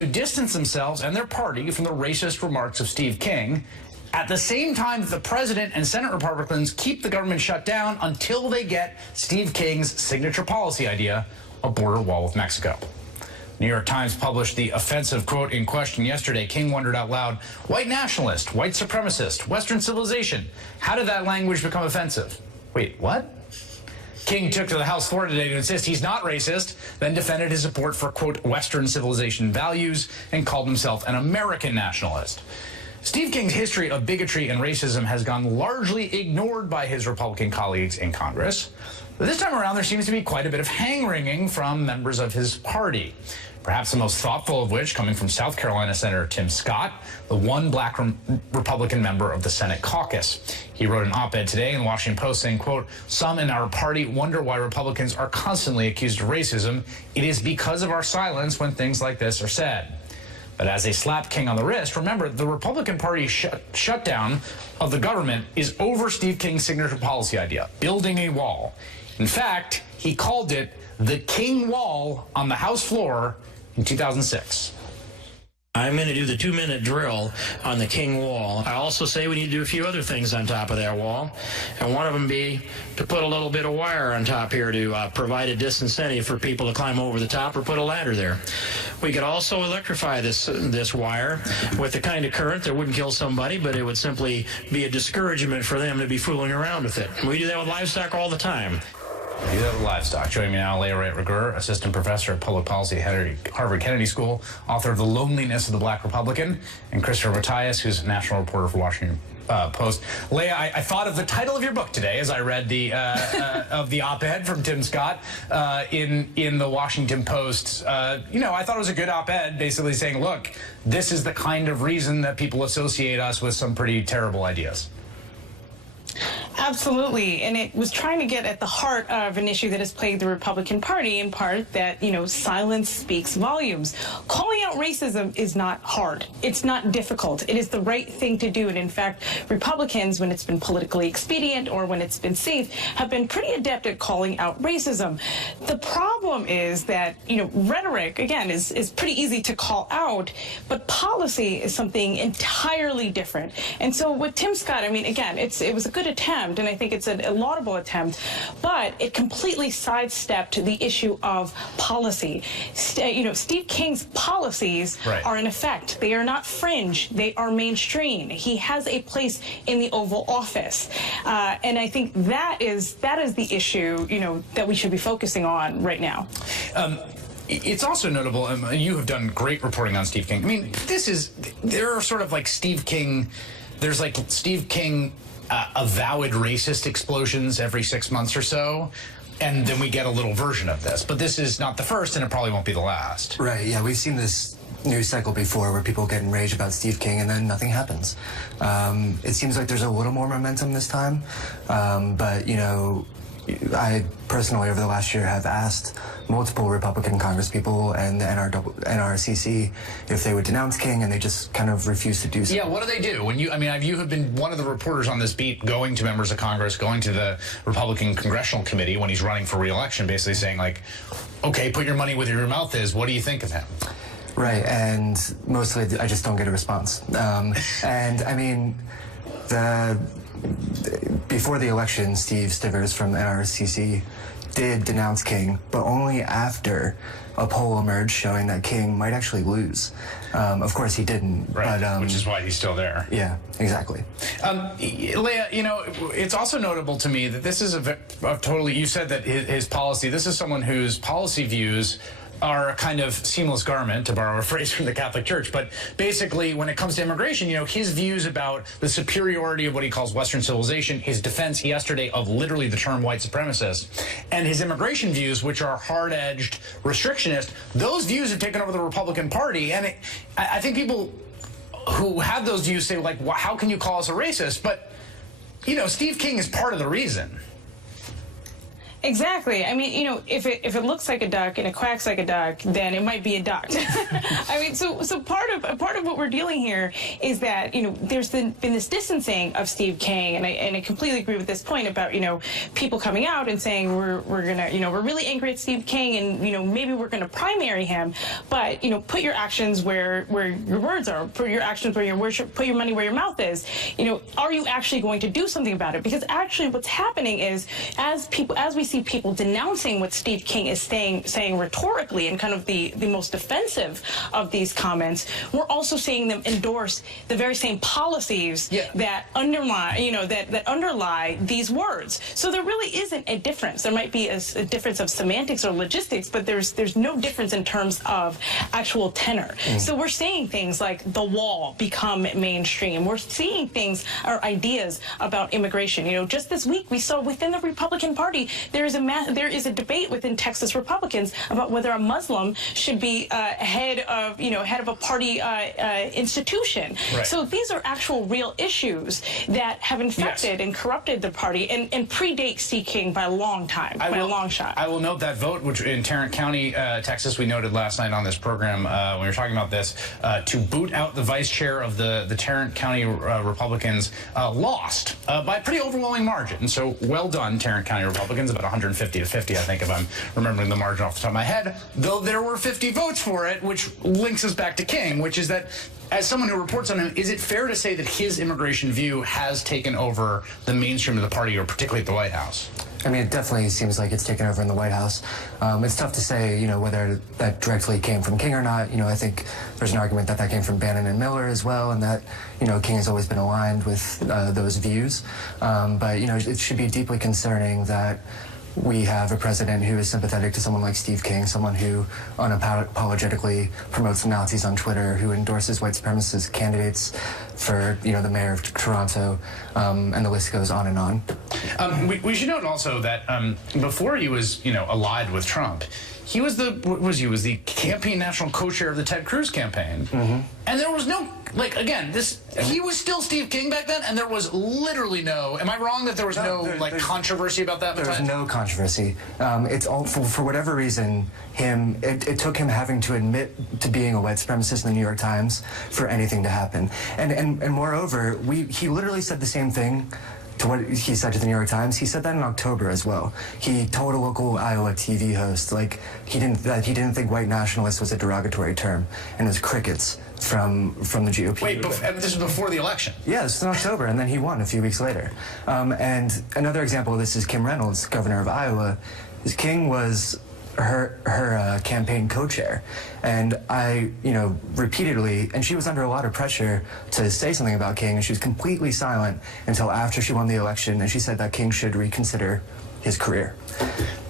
to distance themselves and their party from the racist remarks of Steve King, at the same time that the president and Senate Republicans keep the government shut down until they get Steve King's signature policy idea, a border wall with Mexico. New York Times published the offensive quote in question yesterday. King wondered out loud, white nationalist, white supremacist, Western civilization. How did that language become offensive? Wait, what? King took to the House floor today to insist he's not racist, then defended his support for, quote, Western civilization values and called himself an American nationalist. Steve King's history of bigotry and racism has gone largely ignored by his Republican colleagues in Congress. But this time around, there seems to be quite a bit of hand-wringing from members of his party. Perhaps the most thoughtful of which coming from South Carolina Senator Tim Scott, the one black Republican member of the Senate caucus. He wrote an op-ed today in the Washington Post saying, quote, some in our party wonder why Republicans are constantly accused of racism. It is because of our silence when things like this are said. But as they slap King on the wrist, remember, the Republican Party's shutdown of the government is over Steve King's signature policy idea, building a wall. In fact, he called it the King Wall on the House floor in 2006. I'm going to do the 2-minute drill on the King Wall. I also say we need to do a few other things on top of that wall, and one of them be to put a little bit of wire on top here to provide a disincentive for people to climb over the top or put a ladder there. We could also electrify this wire with the kind of current that wouldn't kill somebody, but it would simply be a discouragement for them to be fooling around with it. We do that with livestock all the time. We do that with livestock. Joining me now, Leah Wright-Rigueur, assistant professor of public policy at Harvard Kennedy School, author of The Loneliness of the Black Republican, and Christopher Matthias, who's a national reporter for Washington Post. Leah, I thought of the title of your book today as I read the of the op-ed from Tim Scott in the Washington Post. You know, I thought it was a good op-ed, basically saying, look, this is the kind of reason that people associate us with some pretty terrible ideas. Absolutely, and it was trying to get at the heart of an issue that has plagued the Republican Party, in part that, you know, silence speaks volumes. Calling out racism is not hard. It's not difficult. It is the right thing to do, and in fact, Republicans, when it's been politically expedient or when it's been safe, have been pretty adept at calling out racism. The problem is that, you know, rhetoric, again, is pretty easy to call out, but policy is something entirely different. And so with Tim Scott, I mean, again, it was a good attempt, and I think it's a laudable attempt, but it completely sidestepped the issue of policy. You know, Steve King's policies are in effect. They are not fringe. They are mainstream. He has a place in the Oval Office, and I think that is the issue, you know, that we should be focusing on right now. It's also notable, you have done great reporting on Steve King. I mean, there are sort of like Steve King, there's like Steve King avowed racist explosions every 6 months or so, and then we get a little version of this. But this is not the first, and it probably won't be the last. Right, yeah, we've seen this news cycle before where people get enraged about Steve King and then nothing happens. It seems like there's a little more momentum this time, but, you know, I personally, over the last year, have asked multiple Republican congresspeople and the NRCC if they would denounce King, and they just kind of refuse to do so. Yeah, what do they do? When you have been one of the reporters on this beat, going to members of Congress, going to the Republican Congressional Committee when he's running for re-election, basically saying, like, okay, put your money where your mouth is. What do you think of him? Right, and mostly I just don't get a response. And I mean, before the election, Steve Stivers from the NRCC did denounce King, but only after a poll emerged showing that King might actually lose. Of course, he didn't. Right, but, which is why he's still there. Yeah, exactly. Leah, you know, it's also notable to me that this is a totally, you said that his policy, this is someone whose policy views are a kind of seamless garment, to borrow a phrase from the Catholic Church. But basically, when it comes to immigration, you know, his views about the superiority of what he calls Western civilization, his defense yesterday of literally the term white supremacist, and his immigration views, which are hard-edged, restrictionist, those views have taken over the Republican Party. And I think people who have those views say, like, well, how can you call us a racist? But, you know, Steve King is part of the reason. Exactly. I mean, if it looks like a duck and it quacks like a duck, then it might be a duck. I mean, so part of what we're dealing here is that there's been this distancing of Steve King, and I completely agree with this point about people coming out and saying we're gonna we're really angry at Steve King, and maybe we're gonna primary him, but put your actions where your words are, put your actions where your worship, put your money where your mouth is. Are you actually going to do something about it? Because actually, what's happening is as we see people denouncing what Steve King is saying rhetorically and kind of the most offensive of these comments, we're also seeing them endorse the very same policies that underlie, that underlie these words. So there really isn't a difference. There might be a difference of semantics or logistics, but there's no difference in terms of actual tenor. So we're seeing things like the wall become mainstream. We're seeing things or ideas about immigration. Just this week we saw within the Republican Party there is a debate within Texas Republicans about whether a Muslim should be head of a party institution. Right. So these are actual real issues that have infected and corrupted the party and predate Steve King by a long time, by a long shot. I will note that vote, which in Tarrant County, Texas, we noted last night on this program when we were talking about this, to boot out the vice chair of the Tarrant County Republicans, lost by a pretty overwhelming margin. So well done, Tarrant County Republicans, about 150 to 50, I think, if I'm remembering the margin off the top of my head, though there were 50 votes for it, which links us back to King, which is that as someone who reports on him, is it fair to say that his immigration view has taken over the mainstream of the party, or particularly at the White House? I mean, it definitely seems like it's taken over in the White House. It's tough to say, whether that directly came from King or not. I think there's an argument that came from Bannon and Miller as well, and that, King has always been aligned with those views. But, it should be deeply concerning that we have a president who is sympathetic to someone like Steve King, someone who unapologetically promotes Nazis on Twitter, who endorses white supremacist candidates for, the mayor of Toronto, and the list goes on and on. We should note also that before he was, allied with Trump, he was the campaign national co-chair of the Ted Cruz campaign. Mm-hmm. And there was no, he was still Steve King back then, and there was literally no, am I wrong that there was no controversy about that? There's no controversy. It's all, for whatever reason, it took him having to admit to being a white supremacist in the New York Times for anything to happen. And moreover, he literally said the same thing to what he said to the New York Times. He said that in October as well. He told a local Iowa TV host he didn't think white nationalist was a derogatory term, and it was crickets from the GOP. Wait, this was before the election? Yeah, this was in October, and then he won a few weeks later. And another example of this is Kim Reynolds, governor of Iowa. King was her campaign co-chair, and I repeatedly, and she was under a lot of pressure to say something about King, and she was completely silent until after she won the election, and she said that King should reconsider his career.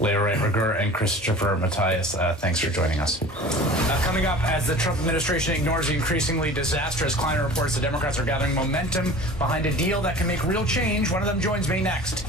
Leah Wright Rigueur and Christopher Matthias, thanks for joining us. Coming up, as the Trump administration ignores the increasingly disastrous climate reports, the Democrats are gathering momentum behind a deal that can make real change. One of them joins me next.